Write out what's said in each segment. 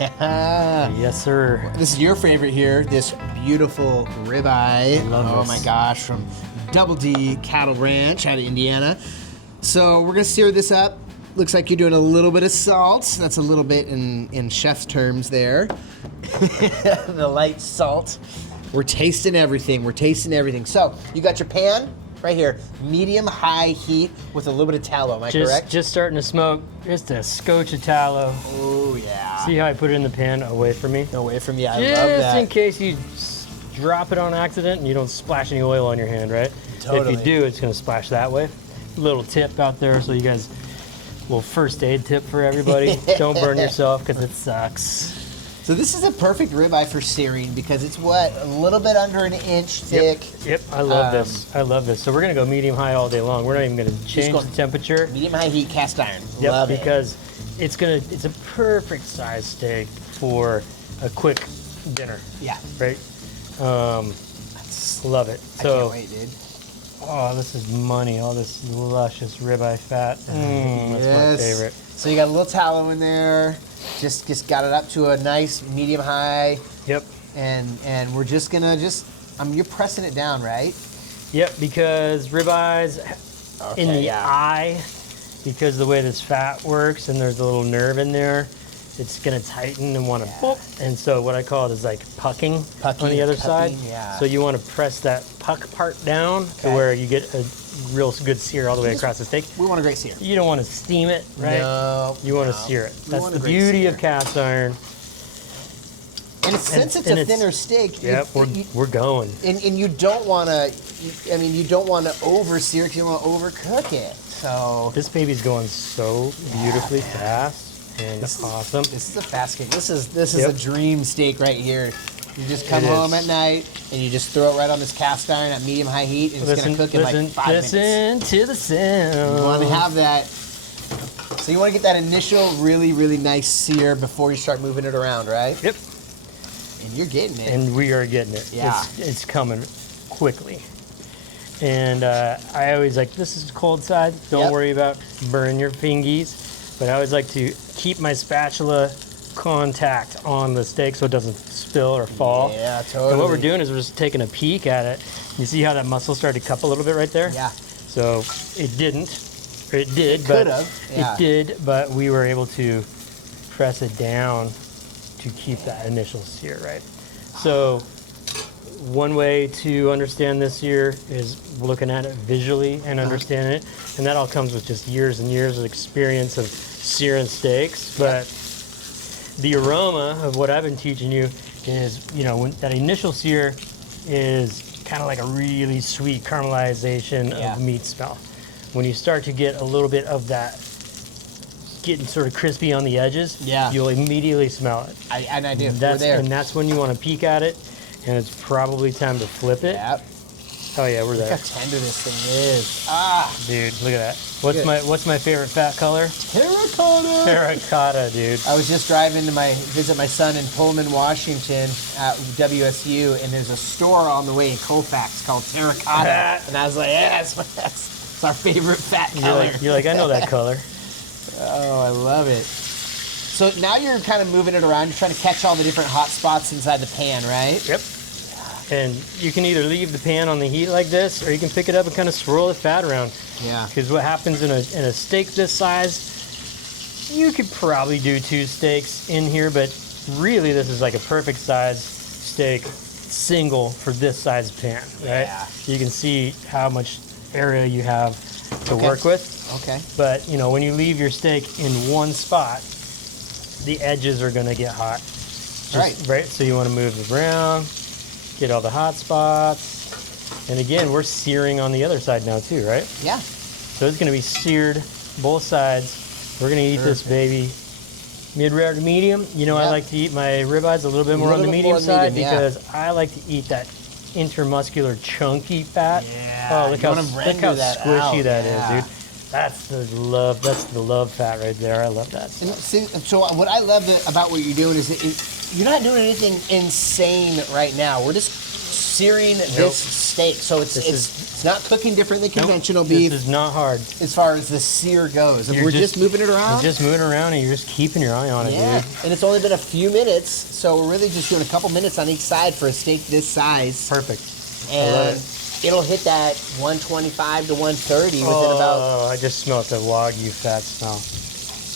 Yes, sir. This is your favorite here, this beautiful ribeye. Oh this. my gosh, from Double D Cattle Ranch out of Indiana. So we're gonna sear this up. Looks like you're doing a little bit of salt. That's a little bit in chef's terms there. The light salt. We're tasting everything. We're tasting everything. So you got your pan right here, medium-high heat with a little bit of tallow. Am I correct? Just starting to smoke. Just a scotch of tallow. Oh yeah. See how I put it in the pan away from me? Away from you. I just love that. Just in case you drop it on accident and you don't splash any oil on your hand, right? Totally. If you do, it's gonna splash that way. Little tip out there, so you guys, little first aid tip for everybody. Don't burn yourself because it sucks. So this is a perfect ribeye for searing because it's what, a little bit under an inch thick. Yep. I love this. I love this. So we're gonna go medium high all day long. We're not even gonna change the temperature. Medium high heat cast iron. Yep, Love it. because it's a perfect size steak for a quick dinner. Yeah. Right. Love it. I So can't wait, dude. oh, this is money. All this luscious ribeye fat. That's my favorite. So you got a little tallow in there. Just got it up to a nice medium high. Yep. And we're just gonna you're pressing it down, right? Yep, because ribeyes in the yeah. eye, because of the way this fat works and there's a little nerve in there, it's gonna tighten and want to boop. And so what I call it is like pucking on the other side. Yeah. So you want to press that puck part down to where you get a real good sear all the way across the steak. We want a great sear. You don't want to steam it, right? No. You want to sear it. That's the a great beauty sear. of cast iron. And since it's a thinner steak, Yep, we're going. And you don't want to, you don't want to over-sear because you don't want to overcook it. So This baby's going so beautifully fast and awesome. this is a fast cake. This is a dream steak right here. You just come home at night and you just throw it right on this cast iron at medium-high heat, and it's going to cook in like 5 minutes. Listen to the sound. You want to have that. So you want to get that initial really, really nice sear before you start moving it around, right? Yep. And you're getting it. And we are getting it. Yeah. It's coming quickly. And I always like, this is cold side. Don't worry about burning your fingies. But I always like to keep my spatula contact on the steak so it doesn't spill or fall. Yeah, totally. And what we're doing is we're just taking a peek at it. You see how that muscle started to cup a little bit right there? Yeah. So it didn't. Or it did, It but could've, yeah. it did, but we were able to press it down to keep that initial sear, right? So one way to understand this sear is looking at it visually and understanding it. And that all comes with just years and years of experience of searing steaks. But the aroma of what I've been teaching you is, when that initial sear is kind of like a really sweet caramelization of meat smell. When you start to get a little bit of that getting sort of crispy on the edges, you'll immediately smell it. I do. We're there. And that's when you want to peek at it, and it's probably time to flip it. Yep. Oh yeah, we're there. Look how tender this thing is. Dude, look at that. What's my favorite fat color? Terracotta. Terracotta, dude. I was just driving to visit my son in Pullman, Washington at WSU, and there's a store on the way in Colfax called Terracotta. And I was like, that's our favorite fat color. You're like, I know that color. Oh, I love it. So now you're kind of moving it around. You're trying to catch all the different hot spots inside the pan, right? Yep. And you can either leave the pan on the heat like this, or you can pick it up and kind of swirl the fat around. Yeah. Because what happens in a steak this size, you could probably do 2 steaks in here, but really this is like a perfect size steak, single for this size pan, right? Yeah. You can see how much area you have to work with. Okay. But when you leave your steak in one spot, the edges are going to get hot. Right. So you want to move it around, get all the hot spots. And again, we're searing on the other side now too, right? Yeah. So it's going to be seared both sides. We're going to eat this baby mid-rare to medium. I like to eat my ribeyes a little bit more on the medium side because I like to eat that intermuscular chunky fat. Yeah. Oh, look how squishy that is, dude. That's the love fat right there. I love that stuff. So what I love about what you're doing is you're not doing anything insane right now. We're just searing this steak. So it's not cooking different than conventional beef. This is not hard. As far as the sear goes. And we're just moving it around. You're just moving around and you're just keeping your eye on it, dude. And it's only been a few minutes, so we're really just doing a couple minutes on each side for a steak this size. Perfect. And I love it. it'll hit that 125 to 130 within about... Oh, I just smelled the Wagyu fat smell.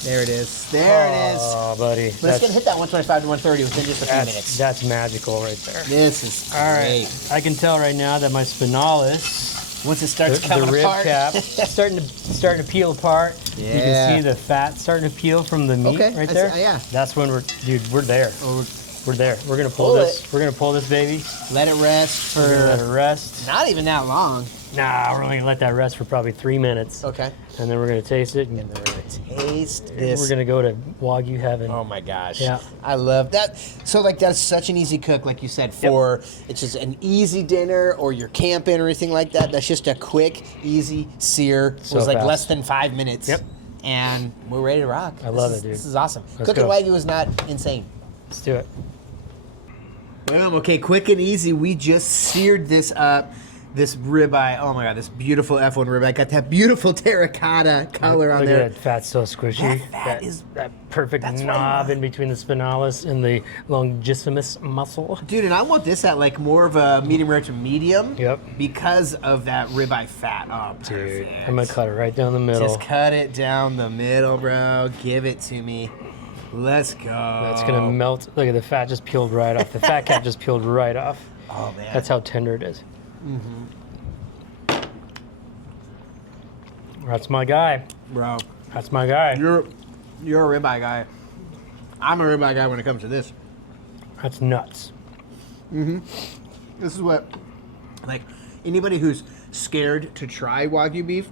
There it is. There it is. Oh, buddy. But it's going to hit that 125 to 130 within just a few minutes. That's magical right there. This is All great. right. I can tell right now that my spinalis, Once it starts coming the rib apart. cap, starting to peel apart. Yeah. You can see the fat starting to peel from the meat right there. Yeah. That's when we're there. Oh, We're there. We're gonna pull Pull this. it. We're gonna pull this baby. let it rest We're gonna let it for rest. not even that long. Nah, we're only gonna let that rest for probably 3 minutes. Okay. And then we're gonna taste it. And And then we're going to taste this. we're gonna go to Wagyu heaven. Oh my gosh. Yeah. I love that. So like that's such an easy cook, like you said, for it's just an easy dinner or you're camping or anything like that. That's just a quick, easy sear. It So was like fast. less than 5 minutes. Yep. And we're ready to rock. I love This it, dude. This is awesome. Let's Cooking go. Wagyu is not insane. Let's do it. Boom. Okay, quick and easy. We just seared this up. This ribeye. Oh my god, this beautiful F1 ribeye. Got that beautiful terracotta color on Look there. at that fat, so squishy. That fat is- that perfect that's what I knob want. in between the spinalis and the longissimus muscle. Dude, and I want this at like more of a medium rare to medium. Yep. Because of that ribeye fat. Oh, Dude, perfect. I'm gonna cut it right down the middle. Just cut it down the middle, bro. Give it to me. Let's go. That's gonna melt. Look at the fat just peeled right off. The fat cap just peeled right off. Oh man. That's how tender it is. That's my guy. bro. That's my guy. You're a ribeye guy. I'm a ribeye guy when it comes to this. That's nuts. This is what, like, anybody who's scared to try Wagyu beef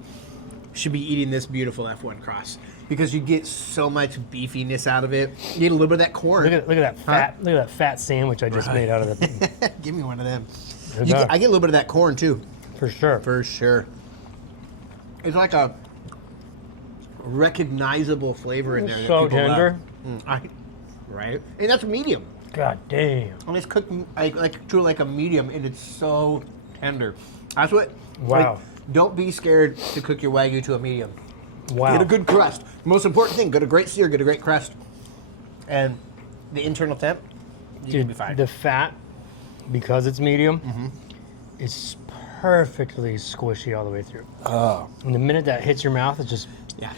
should be eating this beautiful F1 Cross because you get so much beefiness out of it. You get a little bit of that corn. Look at that fat. Look at that fat sandwich I just made out of the. Give me one of them. Yeah. I get a little bit of that corn too, For sure. for sure. It's like a recognizable flavor in there. that So people tender. love. Right? And that's medium. God damn. And it's cooked like truly like a medium, and it's so tender. That's what. Wow. like, don't be scared to cook your Wagyu to a medium. Wow. Get a good crust. Most important thing: get a great sear, get a great crust, and the internal temp. You can be fine. The fat, because it's medium, is perfectly squishy all the way through. Oh. And the minute that hits your mouth, it's just. Yeah.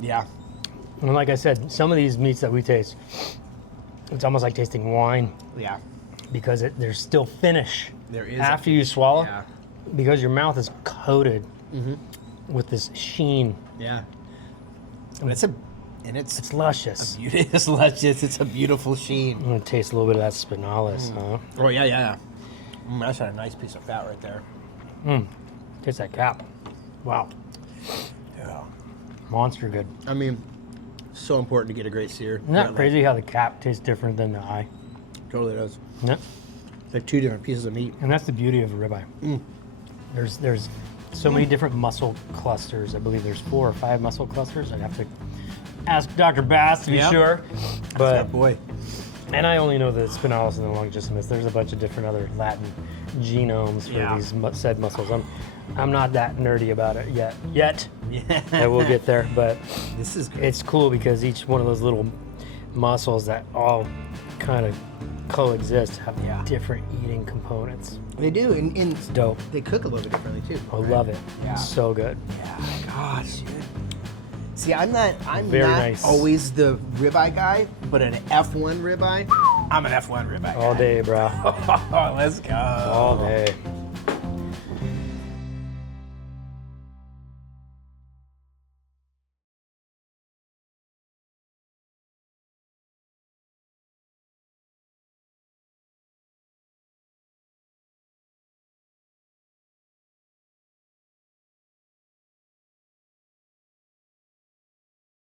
Yeah. And like I said, some of these meats that we taste, it's almost like tasting wine Yeah. because there's still finish. There is. After you swallow, Yeah. because your mouth is coated with this sheen. Yeah. And it's luscious. it's luscious. It's a beautiful sheen. I'm gonna taste a little bit of that spinalis, huh? Oh yeah, yeah. That's a nice piece of fat right there. Taste that cap. Wow. Yeah. Monster good. I mean, so important to get a great sear. Isn't that crazy how the cap tastes different than the eye? Totally does. Yeah. Like two different pieces of meat. And that's the beauty of a ribeye. There's so many different muscle clusters. I believe there's 4 or 5 muscle clusters. I'd have to ask Dr. Bass to be Yep. sure. But Boy. and I only know the spinalis and the longissimus. There's a bunch of different other Latin genomes for Yeah. these said muscles. I'm not that nerdy about it yet. Yeah. I will get there, but This is good. it's cool because each one of those little muscles that all kind of coexist have Yeah. different eating components. They do, and It's dope. they cook a little bit differently too. I love it. Yeah. It's so good. Yeah, gosh, dude. See, I'm not Very not nice. always the ribeye guy, but an F1 ribeye, I'm an F1 ribeye All guy. day, bro. Let's go. All day.